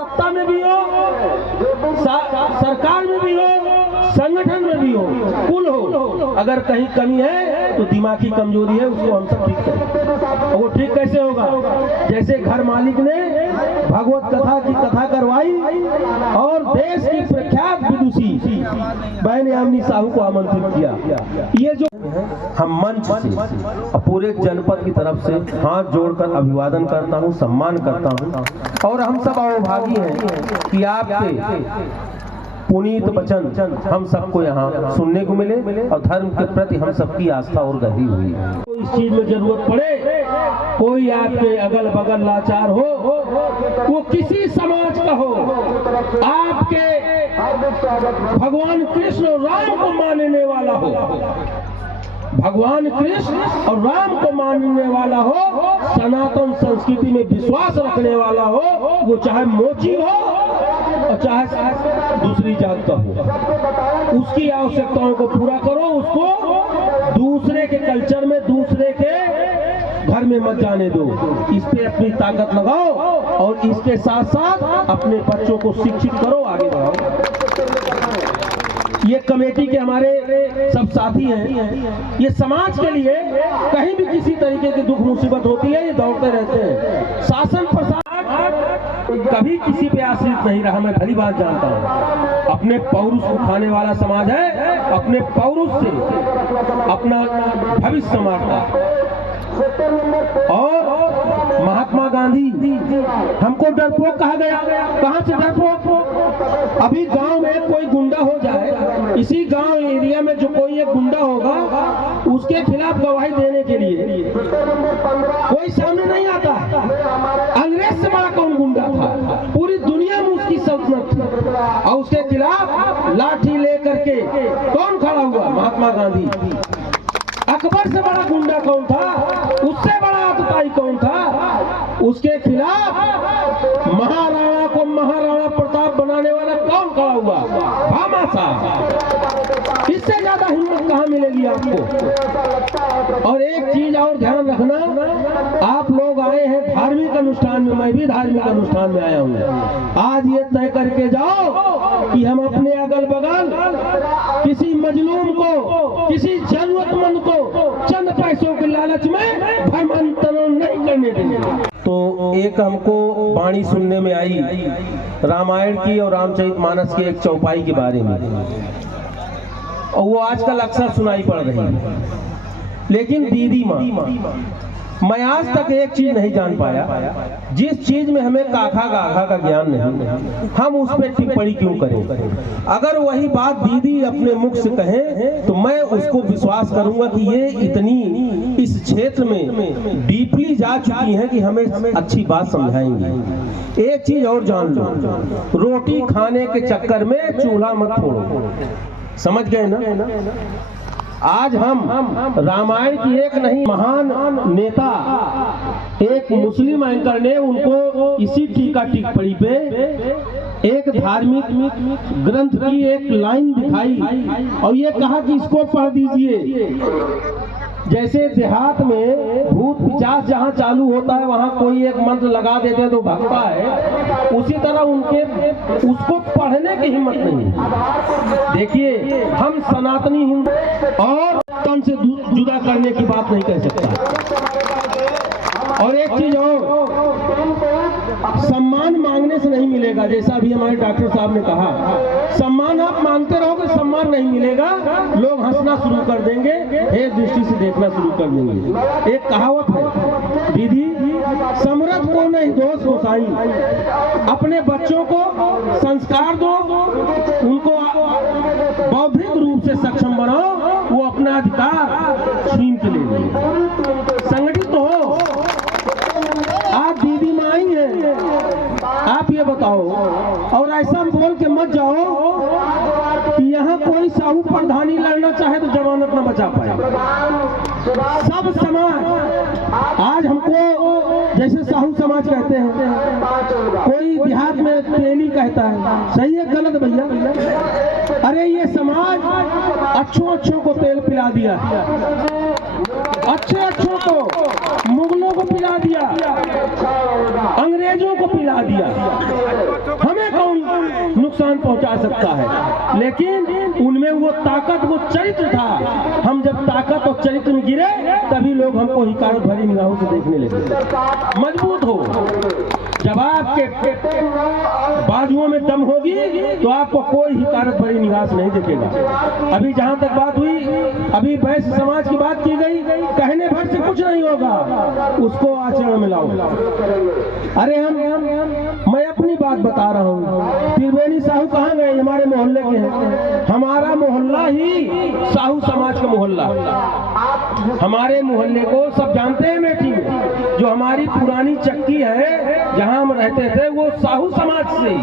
सत्ता में भी हो, सरकार में भी हो, संगठन में भी हो, कुल हो, अगर कहीं कमी है तो दिमागी कमजोरी है, उसको हम सब ठीक करें। वो ठीक कैसे होगा? जैसे घर मालिक ने भगवत कथा की कथा करवाई और देश की प्रख्यात विदुषी बहन यामिनी साहू को आमंत्रित किया। ये जो हम मंच से पूरे जनपद की तरफ से हाथ जोड़कर अभिवादन करता हूँ, सम्मान करता हूँ। और हम सब अभागी हैं कि आपके पुनीत वचन हम सबको यहाँ सुनने को मिले और धर्म के प्रति हम सबकी आस्था और गहरी हुई है। इस चीज में जरूरत पड़े, कोई आपके अगल बगल लाचार हो, वो किसी समाज का हो, आपके भगवान कृष्ण और राम को मानने वाला हो, भगवान कृष्ण और राम को मानने वाला हो, सनातन संस्कृति में विश्वास रखने वाला हो, वो चाहे मोची हो और चाहे दूसरी जात का हो, उसकी आवश्यकताओं को पूरा करो। उसको दूसरे के कल्चर में, दूसरे के घर में मत जाने दो। इस पे अपनी ताकत लगाओ और इसके साथ साथ अपने बच्चों को शिक्षित करो, आगे बढ़ाओ। ये कमेटी के हमारे सब साथी हैं, ये समाज के लिए कहीं भी किसी तरीके की दुख मुसीबत होती है, ये दौड़ते रहते हैं। शासन प्रशासन कभी किसी पे आश्रित नहीं रहा, मैं भली बात जानता हूँ। अपने पौरुष को खाने वाला समाज है, अपने पौरुष से अपना भविष्य संवारता। और महात्मा गांधी हमको डरपोक कहा गया। कहां से डरपोक? अभी गांव में कोई गुंडा हो जाए, इसी गांव एरिया में जो कोई एक गुंडा होगा, उसके खिलाफ गवाही देने के लिए कोई सामने नहीं आता। अंग्रेज से बड़ा कौन गुंडा था? पूरी दुनिया में उसकी सल्तनत थी और उसके खिलाफ लाठी लेकर के कौन खड़ा हुआ? महात्मा गांधी। अकबर से बड़ा गुंडा कौन था? उससे बड़ा आतताई कौन था? उसके खिलाफ महाराणा को महाराणा प्रताप बनाने वाला कौन खड़ा हुआ? भामाशाह। इससे ज्यादा हिम्मत कहाँ मिलेगी आपको? और एक चीज और ध्यान रखना, आप लोग आए हैं धार्मिक अनुष्ठान में, मैं भी धार्मिक अनुष्ठान में आया हूँ। आज ये तय करके जाओ कि हम अपने अगल बगल किसी मजलूम को, किसी जरूरतमंद को चंद पैसों के लालच में धर्मांतरण नहीं करने देंगे। तो एक हमको वाणी सुनने में आई रामायण की और रामचरितमानस की एक चौपाई के बारे में, और वो आजकल अक्सर सुनाई पड़ रही है। लेकिन दीदी माँ, मैं आज तक एक चीज नहीं जान पाया, जिस चीज में हमें काखा गाघा का ज्ञान नहीं, हम उस पर टिप्पणी क्यों करें? अगर वही बात दीदी अपने मुख से कहें तो मैं उसको विश्वास करूंगा कि ये इतनी इस क्षेत्र में डीपली जा चुकी हैं कि हमें अच्छी बात समझाएंगी। एक चीज और जान लो, रोटी खाने के चक्कर में चूल्हा मत फोड़ो। समझ गए ना? आज हम रामायण की एक नहीं महान नेता, एक मुस्लिम एंकर ने उनको इसी टीका टिप्पणी पे एक धार्मिक ग्रंथ की एक लाइन दिखाई और ये कहा कि इसको पढ़ दीजिए। जैसे देहात में भूत पिशाच जहाँ चालू होता है वहाँ कोई एक मंत्र लगा देते तो भागता है, उसी तरह उनके उसको पढ़ने की हिम्मत नहीं। देखिए, हम सनातनी हिंदू और तन से जुदा करने की बात नहीं कह सकता। और एक चीज और, सम्मान मांगने से नहीं मिलेगा। जैसा अभी हमारे डॉक्टर साहब ने कहा, सम्मान आप मांगते रहोगे, सम्मान नहीं मिलेगा। लोग हंसना शुरू कर देंगे, एक दृष्टि से देखना शुरू कर देंगे। एक कहावत है दीदी, समृद्ध को नहीं दोष गोसाई। अपने बच्चों को संस्कार दो, उनको बौद्धिक रूप से सक्षम बनाओ, वो अपना अधिकार छीन के ले लेंगे। संगठित हो। आप दीदी माई हैं, आप ये बताओ, और ऐसा बोल के मत जाओ कि यहाँ कोई साहू प्रधानी लड़ना चाहे तो जमानत न बचा पाए। सब समाज आज हमको जैसे साहू समाज कहते हैं, कोई देहात में तेली कहता है, सही है गलत भैया? अरे ये समाज अच्छों को तेल पिला दिया, अच्छों को मुगलों को पिला दिया, अंग्रेजों को पिला दिया। नुकसान पहुंचा सकता है, लेकिन उनमें वो ताकत, वो चरित्र था। हम जब ताकत और चरित्र में गिरे तभी लोग हमको हिकारत भरी निगाहों से देखने लगे। मजबूत हो, जब आपके बाजुओं में दम होगी तो आपको कोई हिकारत भरी निगाह से नहीं देखेगा। अभी जहां तक बात हुई, अभी वैश्य समाज की बात की गई, कहने भर से कुछ नहीं होगा, उसको आचरण में लाओ। अरे मैं अपनी बात बता रहा हूँ। त्रिवेणी साहू कहाँ गए? हमारे मोहल्ले के हैं। हमारा मोहल्ला ही साहू समाज का मोहल्ला। हमारे मोहल्ले को सब जानते हैं मेठी में। जो हमारी पुरानी चक्की है जहां हम रहते थे वो साहू समाज से ही।